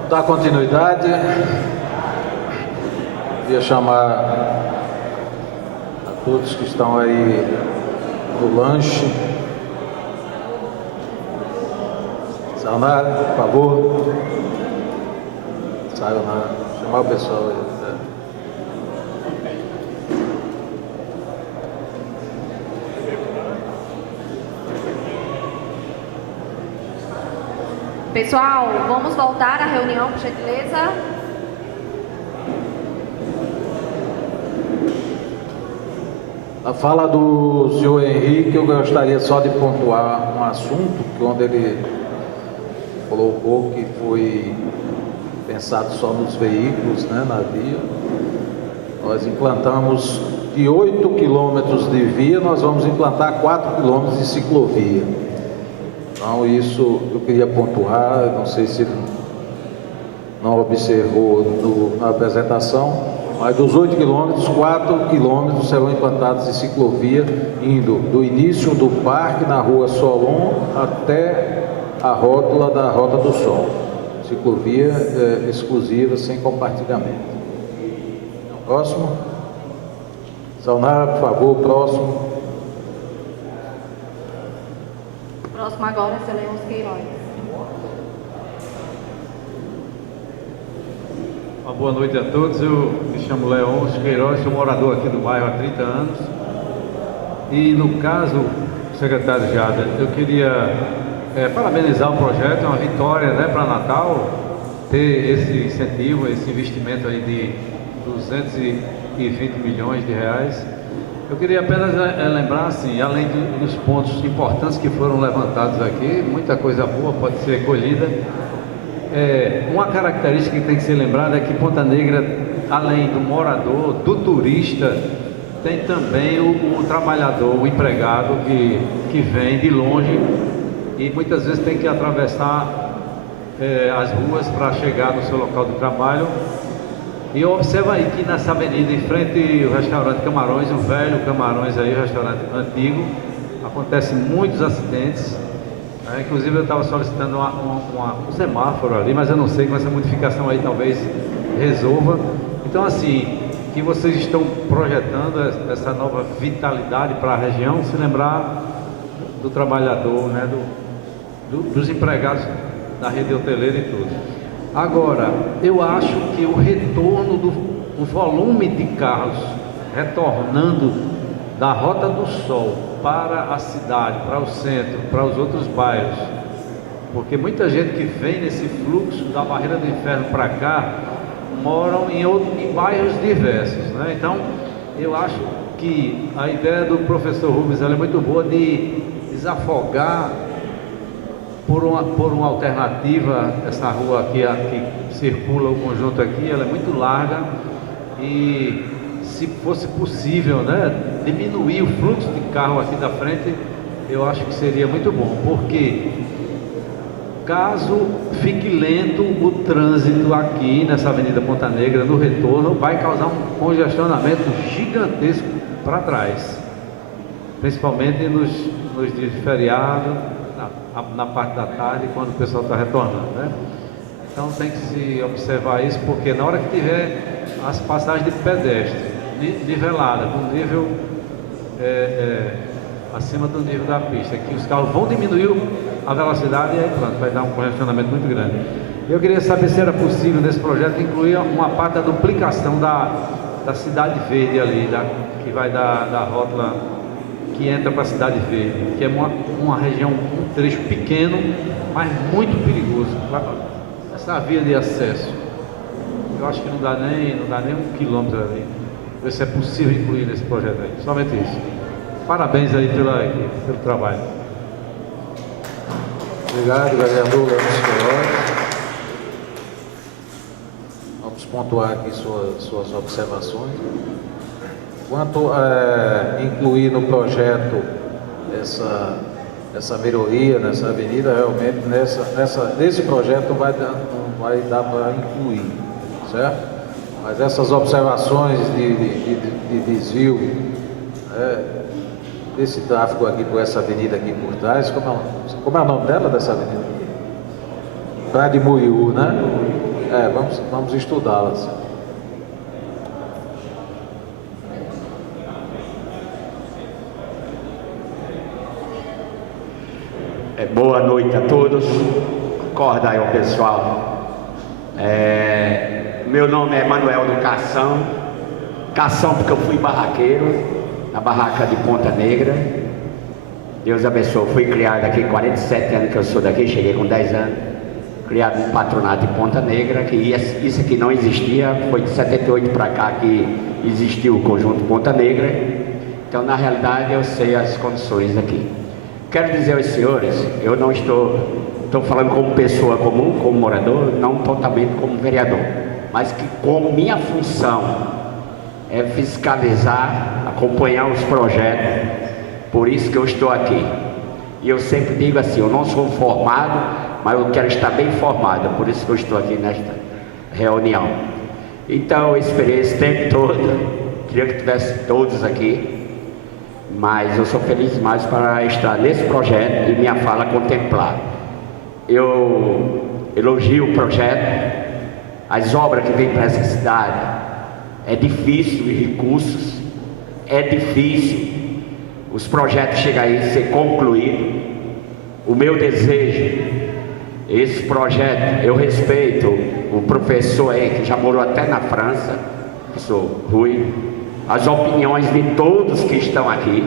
Vamos dar continuidade. Queria chamar a todos que estão aí no lanche. Sayonara, por favor. Sayonara. Chamar o pessoal aí. Pessoal, vamos voltar à reunião, por gentileza. A fala do senhor Henrique, eu gostaria só de pontuar um assunto que onde ele colocou que foi pensado só nos veículos, né, na via. Nós implantamos de 8 quilômetros de via, nós vamos implantar 4 quilômetros de ciclovia. Então isso eu queria pontuar, não sei se ele não observou na apresentação, mas dos 8 quilômetros, 4 quilômetros serão implantados de ciclovia, indo do início do parque, na rua Solon, até a rótula da Rota do Sol. Ciclovia exclusiva, sem compartilhamento. Próximo. Sayonara, por favor, próximo. Próximo agora é Leôncio Queiroz. Uma boa noite a todos. Eu me chamo Leôncio Queiroz, sou morador aqui do bairro há 30 anos. E no caso, secretário Jada, eu queria parabenizar o projeto, é uma vitória, né, para Natal, ter esse incentivo, esse investimento aí de 220 milhões de reais. Eu queria apenas lembrar, assim, além dos pontos importantes que foram levantados aqui, muita coisa boa pode ser colhida. Uma característica que tem que ser lembrada é que Ponta Negra, além do morador, do turista, tem também o trabalhador, o empregado que vem de longe e muitas vezes tem que atravessar as ruas para chegar no seu local de trabalho. E observa aí que nessa avenida, em frente ao restaurante Camarões, o velho Camarões aí, o restaurante antigo, acontecem muitos acidentes. Inclusive eu estava solicitando um semáforo ali, mas eu não sei, com essa modificação aí talvez resolva. Então assim, que vocês estão projetando essa nova vitalidade para a região, se lembrar do trabalhador, né, dos empregados da rede hoteleira e tudo. Agora, eu acho que o retorno do volume de carros retornando da Rota do Sol para a cidade, para o centro, para os outros bairros, porque muita gente que vem nesse fluxo da Barreira do Inferno para cá moram em bairros diversos, né? Então, eu acho que a ideia do professor Rubens é muito boa de desafogar por uma alternativa. Essa rua aqui que circula o conjunto aqui, ela é muito larga e se fosse possível, né, diminuir o fluxo de carro aqui da frente, eu acho que seria muito bom, porque caso fique lento o trânsito aqui nessa Avenida Ponta Negra no retorno, vai causar um congestionamento gigantesco para trás, principalmente nos dias de feriado, na parte da tarde, quando o pessoal está retornando, né? Então tem que se observar isso, porque na hora que tiver as passagens de pedestre nivelada, com nível acima do nível da pista, que os carros vão diminuir a velocidade e aí pronto, vai dar um congestionamento muito grande. Eu queria saber se era possível nesse projeto incluir uma parte da duplicação da Cidade Verde ali, que vai da rótula que entra para a Cidade Verde, que é uma região, um trecho pequeno, mas muito perigoso. Essa via de acesso, eu acho que não dá nem 1 quilômetro ali. Ver se é possível incluir nesse projeto aí. Somente isso. Parabéns aí pelo trabalho. Obrigado, vereador Leôncio Queiroz. Vamos pontuar aqui suas observações. Quanto a incluir no projeto essa melhoria nessa avenida, realmente nesse projeto não vai dar para incluir, certo? Mas essas observações de desvio desse tráfego aqui por essa avenida aqui por trás, como é o nome dela, dessa avenida? Praia de Muriú, né? vamos estudá-las. Boa noite a todos. Acorda aí o pessoal. Meu nome é Manuel do Cação. Cação porque eu fui barraqueiro na barraca de Ponta Negra. Deus abençoe. Fui criado aqui 47 anos que eu sou daqui, cheguei com 10 anos. Criado no patronato de Ponta Negra, que isso aqui não existia. Foi de 78 para cá que existiu o conjunto Ponta Negra. Então, na realidade, eu sei as condições aqui. Quero dizer aos senhores, eu não estou falando como pessoa comum, como morador, não totalmente como vereador, mas que como minha função é fiscalizar, acompanhar os projetos, por isso que eu estou aqui. E eu sempre digo assim, eu não sou formado, mas eu quero estar bem formado, por isso que eu estou aqui nesta reunião. Então eu esperei esse tempo todo, queria que tivesse todos aqui, mas eu sou feliz demais para estar nesse projeto e minha fala contemplar. Eu elogio o projeto, as obras que vêm para essa cidade, é difícil, os recursos, é difícil, os projetos chegam aí a ser concluídos. O meu desejo, esse projeto, eu respeito o professor aí, que já morou até na França, professor Rui, as opiniões de todos que estão aqui,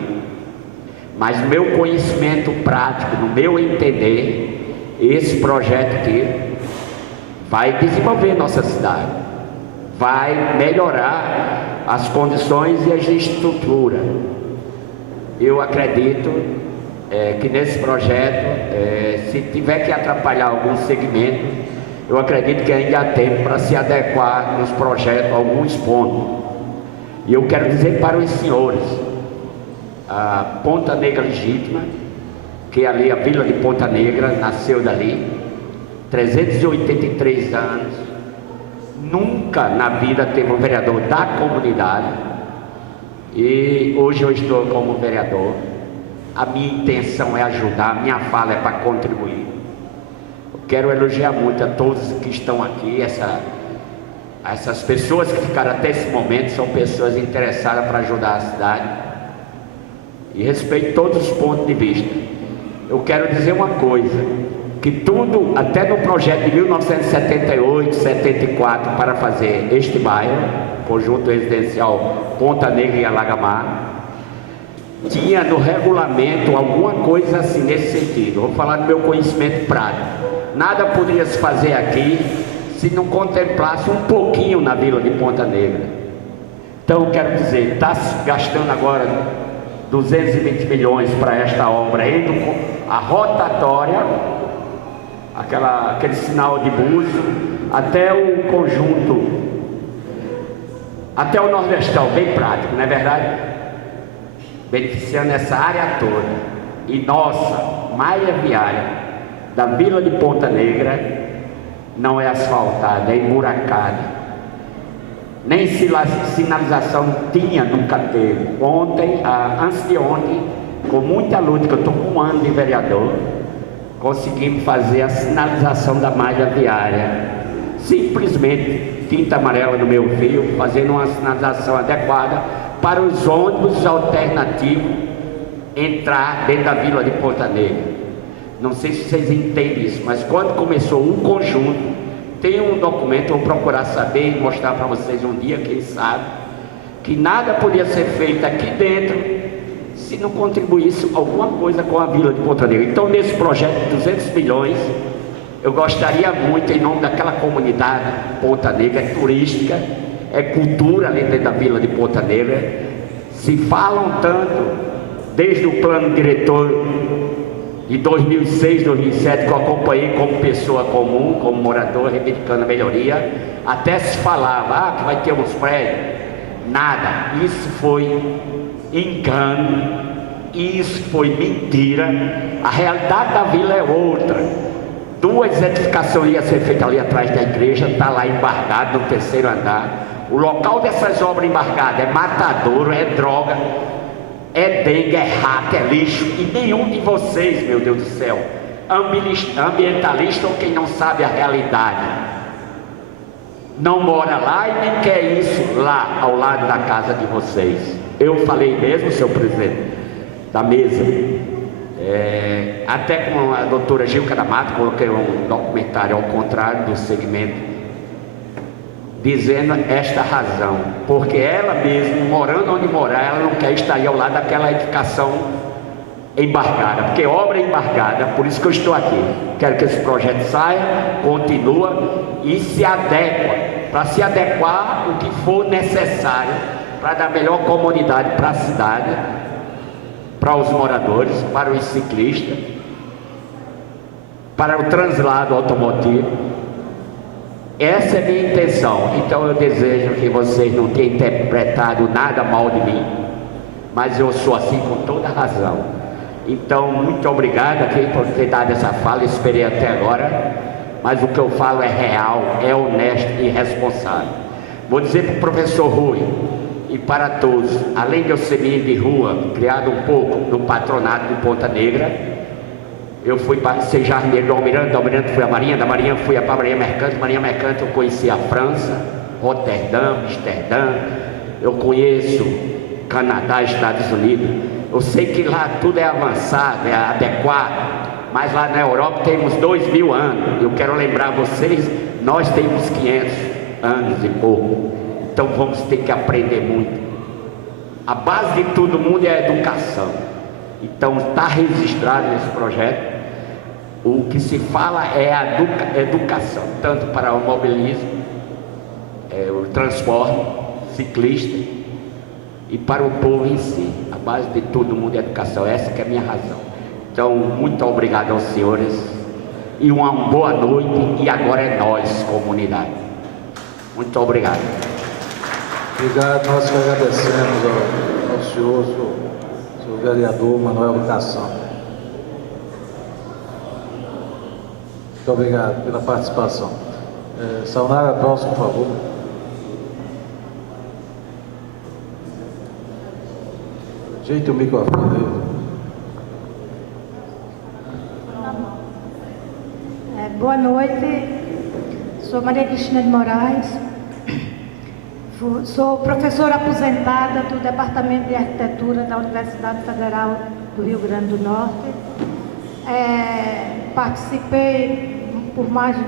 mas meu conhecimento prático, no meu entender, esse projeto aqui vai desenvolver nossa cidade, vai melhorar as condições e as estruturas. Eu acredito que nesse projeto, se tiver que atrapalhar algum segmento, eu acredito que ainda há tempo para se adequar nos projetos a alguns pontos. E eu quero dizer para os senhores, a Ponta Negra Legítima, que é ali a Vila de Ponta Negra, nasceu dali, 383 anos, nunca na vida teve um vereador da comunidade, e hoje eu estou como vereador. A minha intenção é ajudar, a minha fala é para contribuir. Eu quero elogiar muito a todos que estão aqui, essas pessoas que ficaram até esse momento, são pessoas interessadas para ajudar a cidade, e respeito todos os pontos de vista. Eu quero dizer uma coisa, que tudo, até no projeto de 1978, 74, para fazer este bairro, conjunto residencial Ponta Negra e Alagamar, tinha no regulamento alguma coisa assim nesse sentido. Vou falar do meu conhecimento prático. Nada poderia se fazer aqui se não contemplasse um pouquinho na Vila de Ponta Negra. Então quero dizer, está gastando agora 220 milhões para esta obra, indo com a rotatória, aquele sinal de buzo, até o conjunto, até o Nordestão, bem prático, não é verdade? Beneficiando essa área toda. E nossa malha viária da Vila de Ponta Negra não é asfaltada, é emburacada. Nem sinalização tinha, nunca teve. Ontem, antes de ontem, com muita luta, que eu estou com um ano de vereador, conseguimos fazer a sinalização da malha viária. Simplesmente, tinta amarela no meu fio, fazendo uma sinalização adequada para os ônibus alternativos entrar dentro da Vila de Ponta Negra. Não sei se vocês entendem isso, mas quando começou um conjunto, tem um documento, vou procurar saber e mostrar para vocês um dia, quem sabe, que nada podia ser feito aqui dentro se não contribuísse alguma coisa com a Vila de Ponta Negra. Então, nesse projeto de 200 milhões, eu gostaria muito, em nome daquela comunidade, Ponta Negra é turística, é cultura ali dentro da Vila de Ponta Negra, se falam tanto, desde o plano diretor de 2006, 2007, que eu acompanhei como pessoa comum, como morador, reivindicando a melhoria, até se falava, que vai ter uns prédios, nada, isso foi engano, isso foi mentira, a realidade da vila é outra. 2 edificações iam ser feitas ali atrás da igreja, está lá embargado no 3º andar, o local dessas obras embargadas é matadouro, é droga, é dengue, é rato, é lixo, e nenhum de vocês, meu Deus do céu, ambientalista ou quem não sabe a realidade, não mora lá e nem quer isso lá, ao lado da casa de vocês. Eu falei mesmo, senhor presidente, da mesa, até com a doutora Gilca da Mata, coloquei um documentário ao contrário do segmento, dizendo esta razão, porque ela mesmo, morando onde morar, ela não quer estar aí ao lado daquela edificação embargada, porque obra é embargada, por isso que eu estou aqui. Quero que esse projeto saia, continua e se adequa, para se adequar o que for necessário, para dar melhor comunidade para a cidade, para os moradores, para os ciclistas, para o translado automotivo. Essa é a minha intenção. Então eu desejo que vocês não tenham interpretado nada mal de mim, mas eu sou assim com toda razão. Então, muito obrigado aqui por ter dado essa fala, esperei até agora, mas o que eu falo é real, é honesto e responsável. Vou dizer para o professor Rui e para todos, além de eu ser menino de rua, criado um pouco no patronato de Ponta Negra, eu fui para ser jardineiro do Almirante fui a Marinha, da Marinha fui para a Marinha Mercante eu conheci a França, Roterdã, Amsterdã, eu conheço Canadá, Estados Unidos. Eu sei que lá tudo é avançado, é adequado, mas lá na Europa temos 2000 anos. Eu quero lembrar vocês, nós temos 500 anos e pouco. Então vamos ter que aprender muito. A base de todo mundo é a educação. Então está registrado nesse projeto. O que se fala é a educação, tanto para o mobilismo, o transporte, ciclista, e para o povo em si. A base de todo mundo é educação. Essa que é a minha razão. Então, muito obrigado aos senhores e uma boa noite. E agora é nós, comunidade. Muito obrigado. Obrigado, nós que agradecemos ao senhor, senhor vereador Manuel Cação. Muito obrigado pela participação. Saunara, próximo, por favor. Ajeite o microfone aí. Boa noite, sou Maria Cristina de Moraes, sou professora aposentada do Departamento de Arquitetura da Universidade Federal do Rio Grande do Norte. Participei por mais de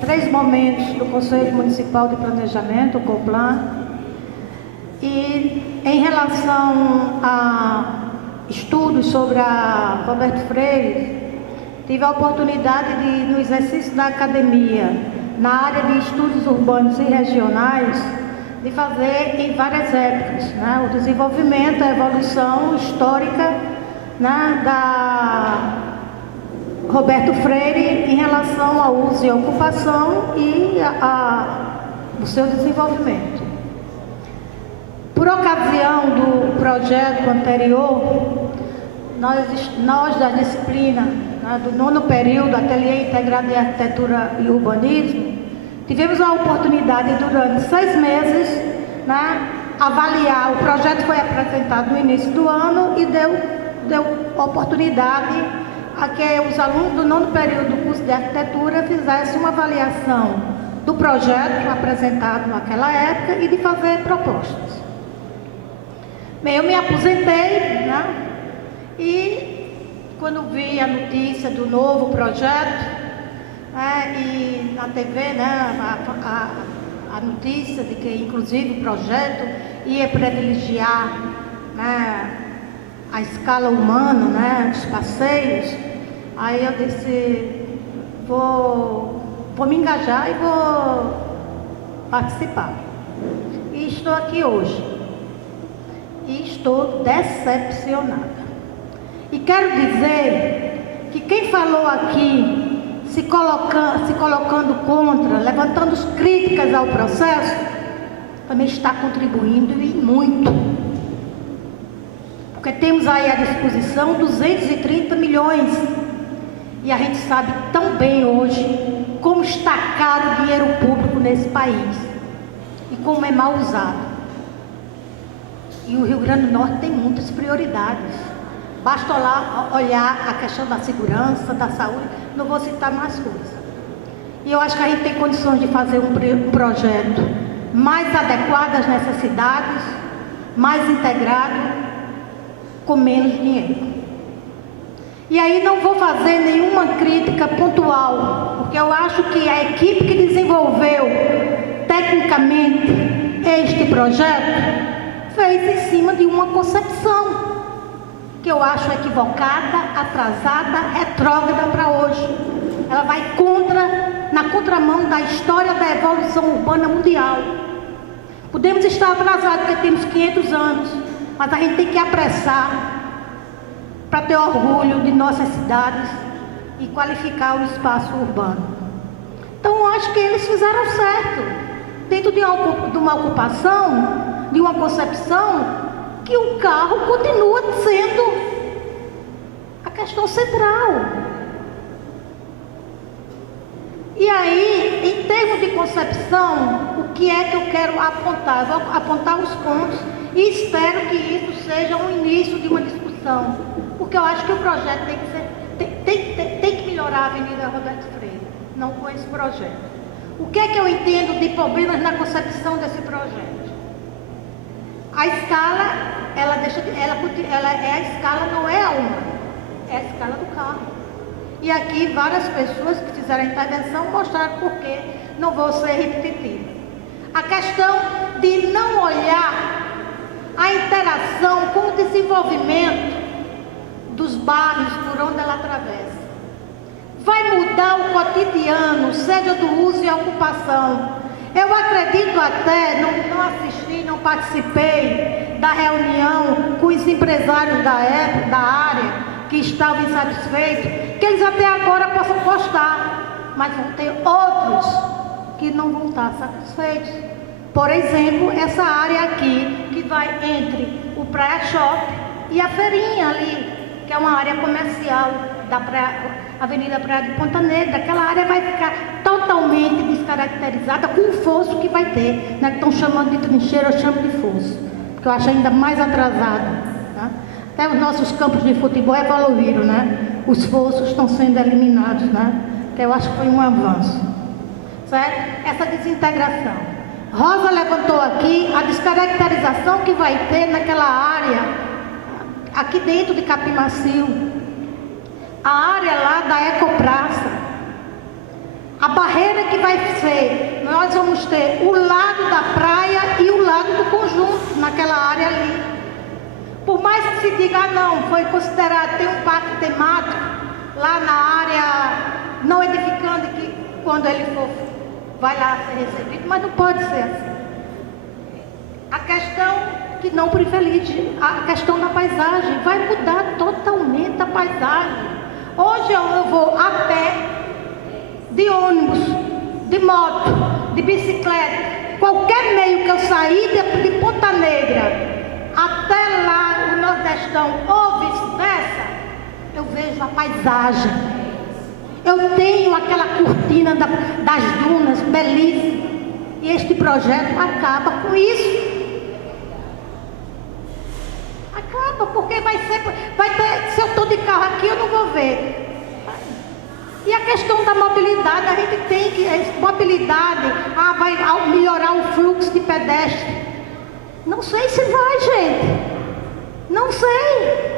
3 momentos do Conselho Municipal de Planejamento, o COPLAN. E em relação a estudos sobre a Roberto Freire, tive a oportunidade de, no exercício da academia, na área de estudos urbanos e regionais, de fazer em várias épocas, né, o desenvolvimento, a evolução histórica, né, da Roberto Freire em relação ao uso e ocupação e o seu desenvolvimento. Por ocasião do projeto anterior, nós da disciplina, né, do 9º período, Ateliê Integrado de Arquitetura e Urbanismo, tivemos a oportunidade durante 6 meses, né, avaliar. O projeto foi apresentado no início do ano e deu oportunidade a que os alunos do 9º período do curso de arquitetura fizessem uma avaliação do projeto apresentado naquela época e de fazer propostas. Bem, eu me aposentei, né, e quando vi a notícia do novo projeto, né, e na TV, né, a notícia de que inclusive o projeto ia privilegiar, né, a escala humana, né, dos passeios, aí eu disse, vou me engajar e vou participar. E estou aqui hoje. E estou decepcionada. E quero dizer que quem falou aqui, se colocando contra, levantando críticas ao processo, também está contribuindo e muito. Porque temos aí à disposição 230 milhões. E a gente sabe tão bem hoje como está caro o dinheiro público nesse país. E como é mal usado. E o Rio Grande do Norte tem muitas prioridades. Basta olhar a questão da segurança, da saúde, não vou citar mais coisas. E eu acho que a gente tem condições de fazer um projeto mais adequado às necessidades, mais integrado, com menos dinheiro. E aí não vou fazer nenhuma crítica pontual, porque eu acho que a equipe que desenvolveu tecnicamente este projeto fez em cima de uma concepção que eu acho equivocada, atrasada, retrógrada para hoje. Ela vai na contramão da história da evolução urbana mundial. Podemos estar atrasados porque temos 500 anos, mas a gente tem que apressar para ter orgulho de nossas cidades e qualificar o espaço urbano. Então, eu acho que eles fizeram certo, dentro de uma ocupação, de uma concepção, que o carro continua sendo a questão central. E aí, em termos de concepção, o que é que eu quero apontar? Eu vou apontar os pontos e espero que isso seja um início de uma discussão, porque eu acho que o projeto tem que melhorar a Avenida Roberto Freire, não com esse projeto. O que é que eu entendo de problemas na concepção desse projeto? A escala, ela é a escala, não é a humana, é a escala do carro. E aqui várias pessoas que fizeram a intervenção mostraram por que, não vou ser repetitiva. A questão de não olhar a interação com o desenvolvimento dos bairros por onde ela atravessa. Vai mudar o cotidiano, seja do uso e ocupação. Eu acredito até, não assisti, não participei da reunião com os empresários da época, da área, que estavam insatisfeitos, que eles até agora possam gostar, mas vão ter outros que não vão estar satisfeitos. Por exemplo, essa área aqui, que vai entre o Praia Shop e a feirinha ali, que é uma área comercial da Avenida Praia de Ponta Negra. Aquela área vai ficar totalmente descaracterizada com o fosso que vai ter, né? Que estão chamando de trincheira, eu chamo de fosso, que eu acho ainda mais atrasado. Até os nossos campos de futebol evoluíram, né? Os fossos estão sendo eliminados, né? Que eu acho que foi um avanço. Certo? Essa desintegração. Rosa levantou aqui a descaracterização que vai ter naquela área, aqui dentro de Capim Macio. A área lá da Ecopraça. A barreira que vai ser, nós vamos ter o lado da praia e o lado do conjunto, naquela área ali. Por mais que se diga, não, foi considerado, tem um parque temático lá na área não edificante, que quando ele for, vai lá ser recebido, mas não pode ser assim. A questão que não privilegia, a questão da paisagem, vai mudar totalmente a paisagem. Hoje eu vou a pé, de ônibus, de moto, de bicicleta, qualquer meio que eu sair de Ponta Negra até lá o Nordestão ou vice-versa, eu vejo a paisagem. Eu tenho aquela cortina das dunas belíssima. E este projeto acaba com isso. Acaba, porque vai ter, se eu estou de carro aqui, eu não vou ver. E a questão da mobilidade, a gente tem que, mobilidade, vai melhorar o fluxo de pedestre. Não sei se vai, gente. Não sei.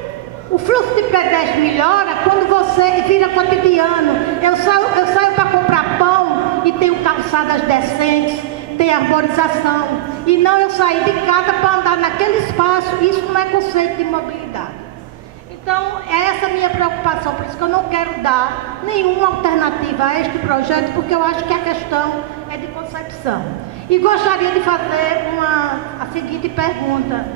O fluxo de pedestre melhora quando você vira cotidiano. Eu saio para comprar pão e tenho calçadas decentes, tem arborização. E não eu sair de casa para andar naquele espaço. Isso não é conceito de mobilidade. Então, é essa a minha preocupação. Por isso que eu não quero dar nenhuma alternativa a este projeto, porque eu acho que a questão é de concepção. E gostaria de fazer a seguinte pergunta.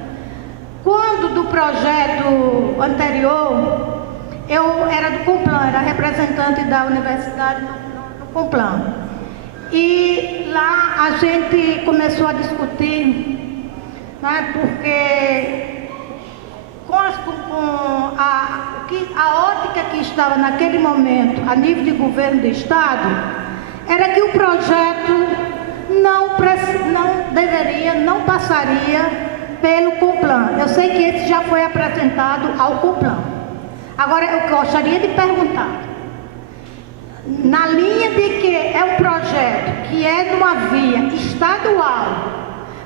Quando do projeto anterior, eu era do Complan, era representante da universidade no Complan. E lá a gente começou a discutir, né, porque a ótica que estava naquele momento, a nível de governo do Estado, era que o projeto não passaria pelo Complan. Eu sei que esse já foi apresentado ao Complan. Agora, eu gostaria de perguntar, na linha de que é um projeto que é numa via estadual,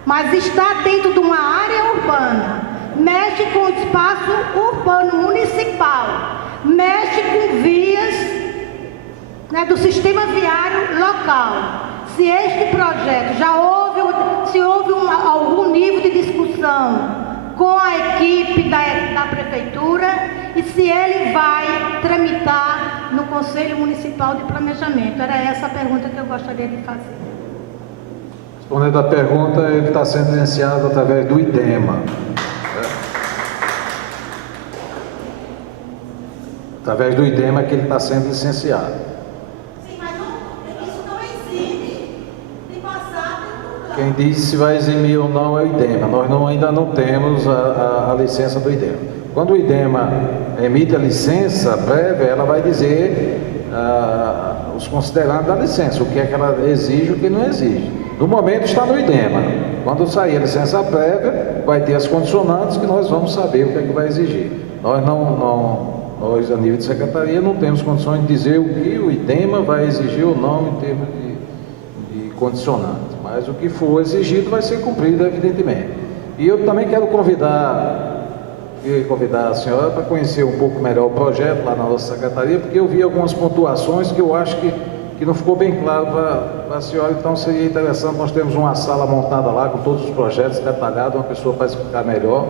mas está dentro de uma área urbana, mexe com o espaço urbano municipal, mexe com vias, né, do sistema viário local. Se este projeto já houve, se houve algum nível de discussão com a equipe da prefeitura e se ele vai tramitar no Conselho Municipal de Planejamento. Era essa a pergunta que eu gostaria de fazer. Respondendo à pergunta, ele está sendo licenciado através do IDEMA. Através do IDEMA que ele está sendo licenciado. Sim, mas isso não exime de passar do plano. Quem diz se vai eximir ou não é o IDEMA. Nós ainda não temos a licença do IDEMA. Quando o IDEMA emite a licença prévia, ela vai dizer os considerandos da licença, o que é que ela exige e o que não exige. No momento está no IDEMA. Quando sair a licença prévia, vai ter as condicionantes que nós vamos saber o que é que vai exigir. Nós, a nível de secretaria, não temos condições de dizer o que o IDEMA vai exigir ou não em termos de condicionantes, mas o que for exigido vai ser cumprido, evidentemente. E eu também quero convidar a senhora para conhecer um pouco melhor o projeto lá na nossa secretaria, porque eu vi algumas pontuações que eu acho que não ficou bem claro para a senhora, então seria interessante. Nós temos uma sala montada lá com todos os projetos detalhados, uma pessoa para explicar melhor.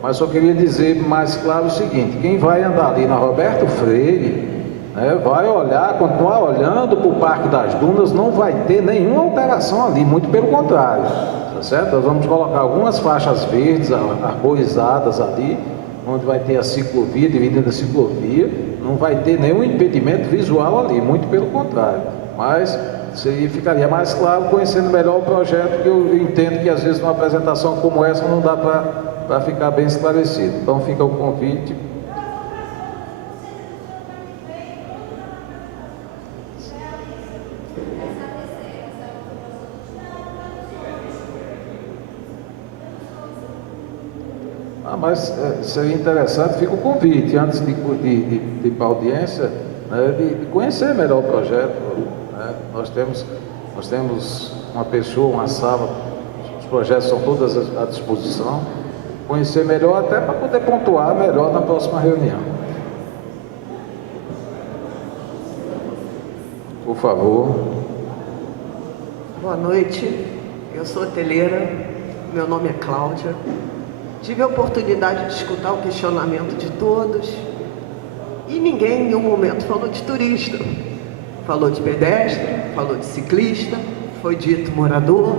Mas só queria dizer mais claro o seguinte: quem vai andar ali na Roberto Freire, né, vai olhar, continuar olhando para o Parque das Dunas, não vai ter nenhuma alteração ali, muito pelo contrário, tá certo? Nós vamos colocar algumas faixas verdes arborizadas ali, onde vai ter a ciclovia, dividida a ciclovia, não vai ter nenhum impedimento visual ali, muito pelo contrário. Mas ficaria mais claro conhecendo melhor o projeto, que eu entendo que às vezes numa apresentação como essa não dá para ficar bem esclarecido. Então fica o convite. Mas seria interessante, fica o convite, antes de ir para a audiência, né, de conhecer melhor o projeto. Né? Nós temos uma pessoa, uma sala, os projetos são todos à disposição. Conhecer melhor até para poder pontuar melhor na próxima reunião. Por favor. Boa noite, eu sou hoteleira, meu nome é Cláudia. Tive a oportunidade de escutar o questionamento de todos e ninguém em nenhum momento falou de turista. Falou de pedestre, falou de ciclista, foi dito morador.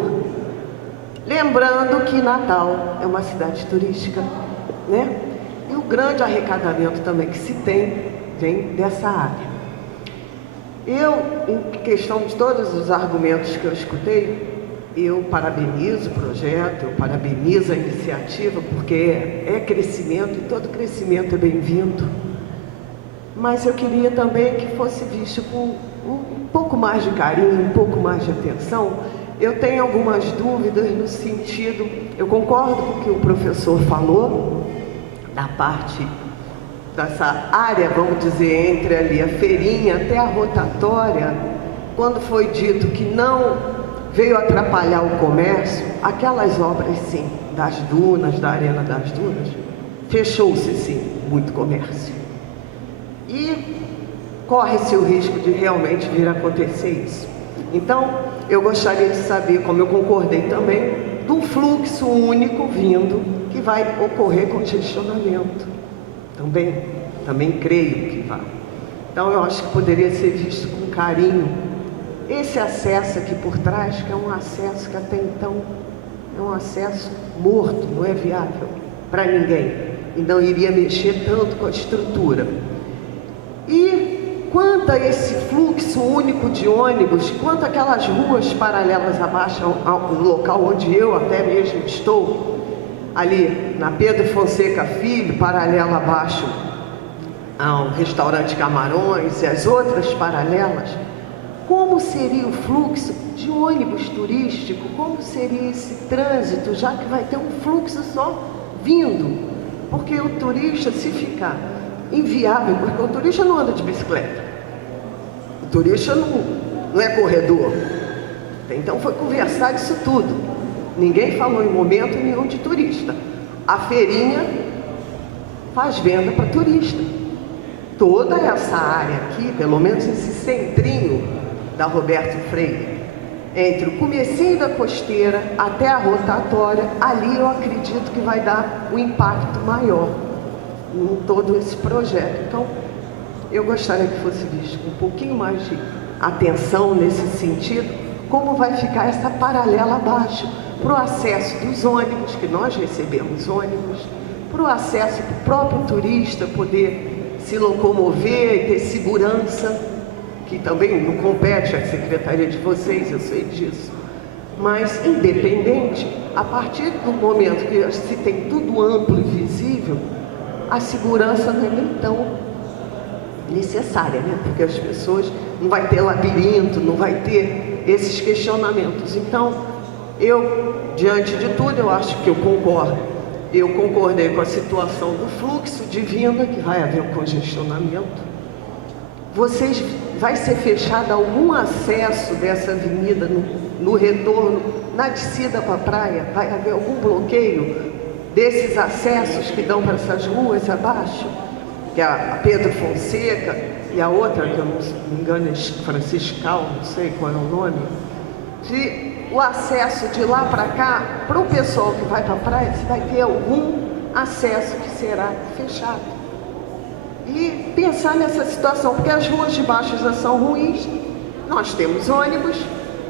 Lembrando que Natal é uma cidade turística, né? E o grande arrecadamento também que se tem vem dessa área. Eu, em questão de todos os argumentos que eu escutei, eu parabenizo o projeto, eu parabenizo a iniciativa, porque é crescimento e todo crescimento é bem-vindo. Mas eu queria também que fosse visto com um pouco mais de carinho, um pouco mais de atenção. Eu tenho algumas dúvidas no sentido, eu concordo com o que o professor falou, da parte dessa área, vamos dizer, entre ali a feirinha até a rotatória, quando foi dito que não veio atrapalhar o comércio, aquelas obras sim, das dunas, da Arena das Dunas, fechou-se sim, muito comércio. E corre-se o risco de realmente vir a acontecer isso. Então, eu gostaria de saber, como eu concordei também, do fluxo único vindo, que vai ocorrer congestionamento. Também creio que vai. Então, eu acho que poderia ser visto com carinho esse acesso aqui por trás, que é um acesso que até então é um acesso morto, não é viável para ninguém, e não iria mexer tanto com a estrutura. E quanto a esse fluxo único de ônibus, quanto aquelas ruas paralelas abaixo ao local onde eu até mesmo estou, ali na Pedro Fonseca Filho, paralela abaixo ao restaurante Camarões e as outras paralelas, como seria o fluxo de ônibus turístico? Como seria esse trânsito, já que vai ter um fluxo só vindo? Porque o turista, se ficar inviável, porque o turista não anda de bicicleta, O turista não é corredor. Então foi conversar disso tudo. Ninguém falou em momento nenhum de turista. A feirinha faz venda para turista. Toda essa área aqui, pelo menos esse centrinho da Roberto Freire, entre o comecinho da costeira até a rotatória, ali eu acredito que vai dar um impacto maior em todo esse projeto. Então, eu gostaria que fosse visto com um pouquinho mais de atenção nesse sentido, como vai ficar essa paralela abaixo, para o acesso dos ônibus, que nós recebemos ônibus, para o acesso do próprio turista poder se locomover e ter segurança, que também não compete à secretaria de vocês, eu sei disso. Mas, independente, a partir do momento que se tem tudo amplo e visível, a segurança não é nem tão necessária, né? Porque as pessoas não vai ter labirinto, não vai ter esses questionamentos. Então, eu, diante de tudo, eu acho que eu concordo. Eu concordei com a situação do fluxo de vinda, que vai haver um congestionamento. Vai ser fechado algum acesso dessa avenida no retorno, na descida para a praia? Vai haver algum bloqueio desses acessos que dão para essas ruas abaixo? Que é a Pedro Fonseca e a outra, que eu não me engano, é Franciscal, não sei qual é o nome. O acesso de lá para cá, para o pessoal que vai para a praia, se vai ter algum acesso que será fechado. E pensar nessa situação, porque as ruas de baixo já são ruins, nós temos ônibus,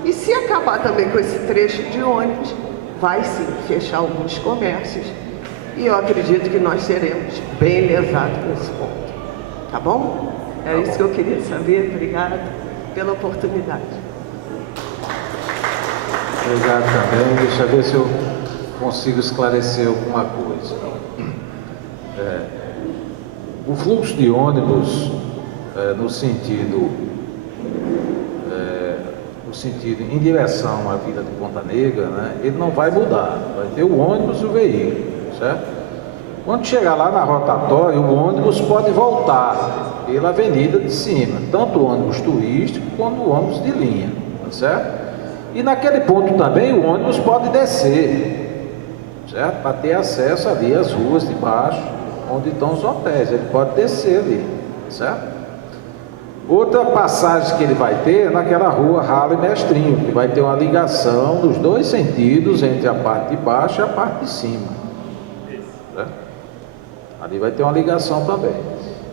e se acabar também com esse trecho de ônibus, vai sim fechar alguns comércios, e eu acredito que nós seremos bem lesados nesse ponto. Tá bom? É isso que eu queria saber. Obrigada pela oportunidade. Obrigado também. Deixa eu ver se eu consigo esclarecer alguma coisa. O fluxo de ônibus, no sentido em direção à Vila de Ponta Negra, né, ele não vai mudar. Vai ter o ônibus e o veículo, certo? Quando chegar lá na rotatória, o ônibus pode voltar pela avenida de cima, tanto o ônibus turístico quanto o ônibus de linha, tá certo? E naquele ponto também o ônibus pode descer, certo? Para ter acesso ali às ruas de baixo, onde estão os hotéis, ele pode descer ali, certo? Outra passagem que ele vai ter é naquela rua Rala e Mestrinho, que vai ter uma ligação nos dois sentidos, entre a parte de baixo e a parte de cima, certo? Ali vai ter uma ligação também.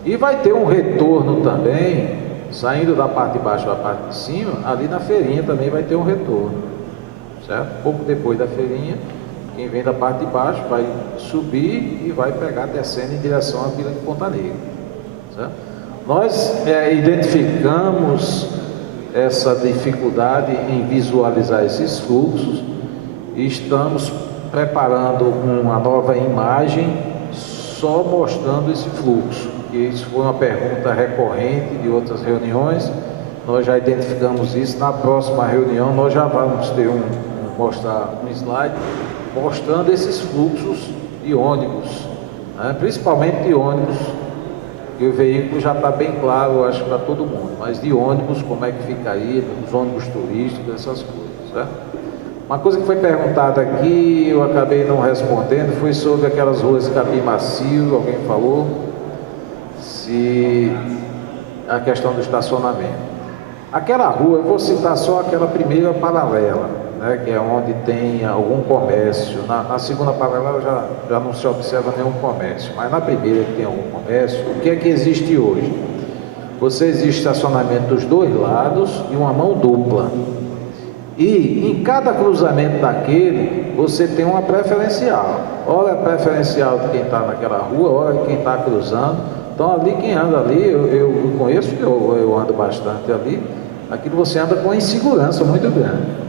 E vai ter um retorno também, saindo da parte de baixo da parte de cima, ali na feirinha também vai ter um retorno, certo? Pouco depois da feirinha, quem vem da parte de baixo vai subir e vai pegar descendo em direção à Vila de Ponta Negra, certo? Nós identificamos essa dificuldade em visualizar esses fluxos e estamos preparando uma nova imagem só mostrando esse fluxo. E isso foi uma pergunta recorrente de outras reuniões. Nós já identificamos isso. Na próxima reunião nós já vamos ter mostrar um slide mostrando esses fluxos de ônibus, né? Principalmente de ônibus, e o veículo já está bem claro, eu acho, para todo mundo, mas de ônibus, como é que fica aí, os ônibus turísticos, essas coisas, né? Uma coisa que foi perguntada aqui, eu acabei não respondendo, foi sobre aquelas ruas de capim macio, alguém falou, se a questão do estacionamento. Aquela rua, eu vou citar só aquela primeira paralela, né, que é onde tem algum comércio. Na segunda paralela já não se observa nenhum comércio, mas na primeira que tem algum comércio, o que é que existe hoje? Existe estacionamento dos dois lados e uma mão dupla. E em cada cruzamento daquele, você tem uma preferencial. Ora é preferencial de quem está naquela rua, ora de quem está cruzando. Então ali, quem anda ali, eu conheço, porque eu ando bastante ali, aquilo você anda com uma insegurança muito grande.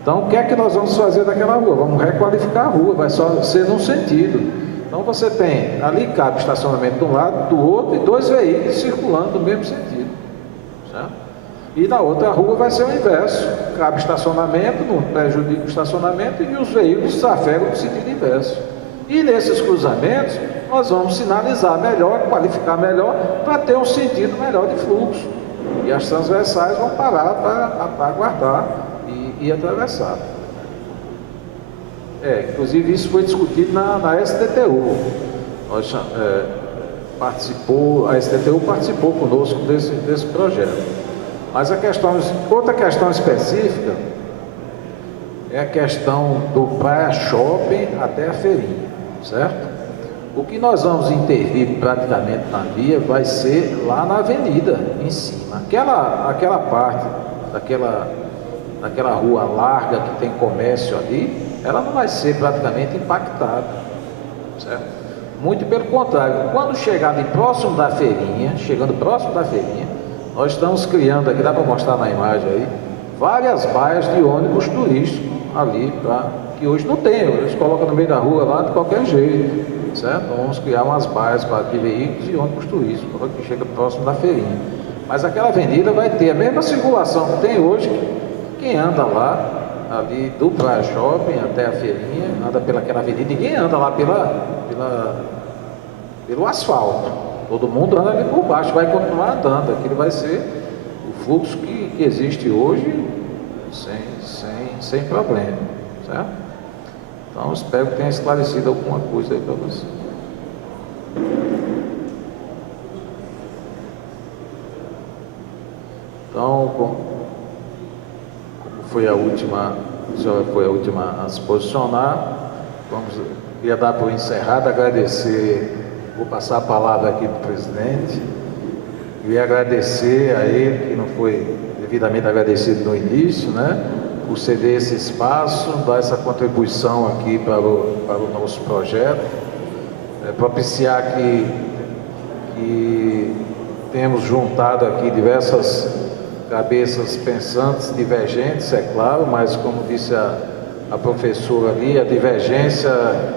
Então, o que é que nós vamos fazer daquela rua? Vamos requalificar a rua, vai só ser num sentido. Então, você tem, ali cabe estacionamento de um lado, do outro, e dois veículos circulando no mesmo sentido, certo? E na outra rua vai ser o inverso, cabe estacionamento, não prejudica o estacionamento, e os veículos trafegam no sentido inverso. E nesses cruzamentos, nós vamos sinalizar melhor, qualificar melhor, para ter um sentido melhor de fluxo. e as transversais vão parar para aguardar e atravessar. Inclusive isso foi discutido na STTU. A STTU participou conosco desse projeto. Mas outra questão específica é a questão do Praia Shopping até a feirinha, certo? O que nós vamos intervir praticamente na via vai ser lá na avenida, em cima. Aquela parte daquela rua larga que tem comércio ali, ela não vai ser praticamente impactada, certo? Muito pelo contrário, quando chegando próximo da feirinha, nós estamos criando aqui, dá para mostrar na imagem aí, várias baias de ônibus turístico ali, que hoje não tem, eles colocam no meio da rua lá de qualquer jeito, certo? Então, vamos criar umas baias de veículos e ônibus turísticos, que chega próximo da feirinha. Mas aquela avenida vai ter a mesma circulação que tem hoje, quem anda lá, ali do Praia Shopping até a feirinha, anda pelaquela avenida, ninguém anda lá pelo asfalto. Todo mundo anda ali por baixo, vai continuar andando. Aquilo vai ser o fluxo que existe hoje sem problema, certo? Então, espero que tenha esclarecido alguma coisa aí para você. Então, como foi a última, a senhora foi a última a se posicionar, queria dar por encerrado, agradecer. Vou passar a palavra aqui para o presidente e agradecer a ele, que não foi devidamente agradecido no início, né, por ceder esse espaço, dar essa contribuição aqui para o nosso projeto, propiciar que temos juntado aqui diversas cabeças pensantes, divergentes, é claro, mas como disse a professora ali, a divergência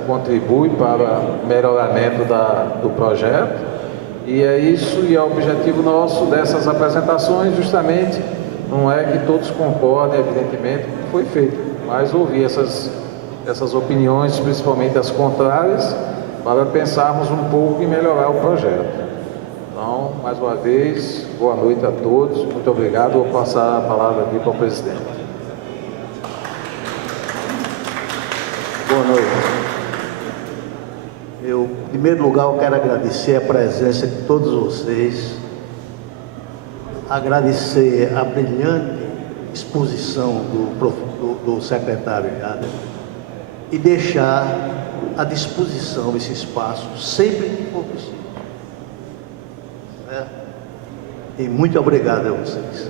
contribui para o melhoramento do projeto, e é isso, e é o objetivo nosso dessas apresentações, justamente, não é que todos concordem, evidentemente, com o que foi feito, mas ouvir essas opiniões, principalmente as contrárias, para pensarmos um pouco em melhorar o projeto. Então, mais uma vez, boa noite a todos, muito obrigado, vou passar a palavra aqui para o presidente. Boa noite. Em primeiro lugar, eu quero agradecer a presença de todos vocês, agradecer a brilhante exposição do secretário Jader e deixar à disposição esse espaço sempre que for possível. E muito obrigado a vocês.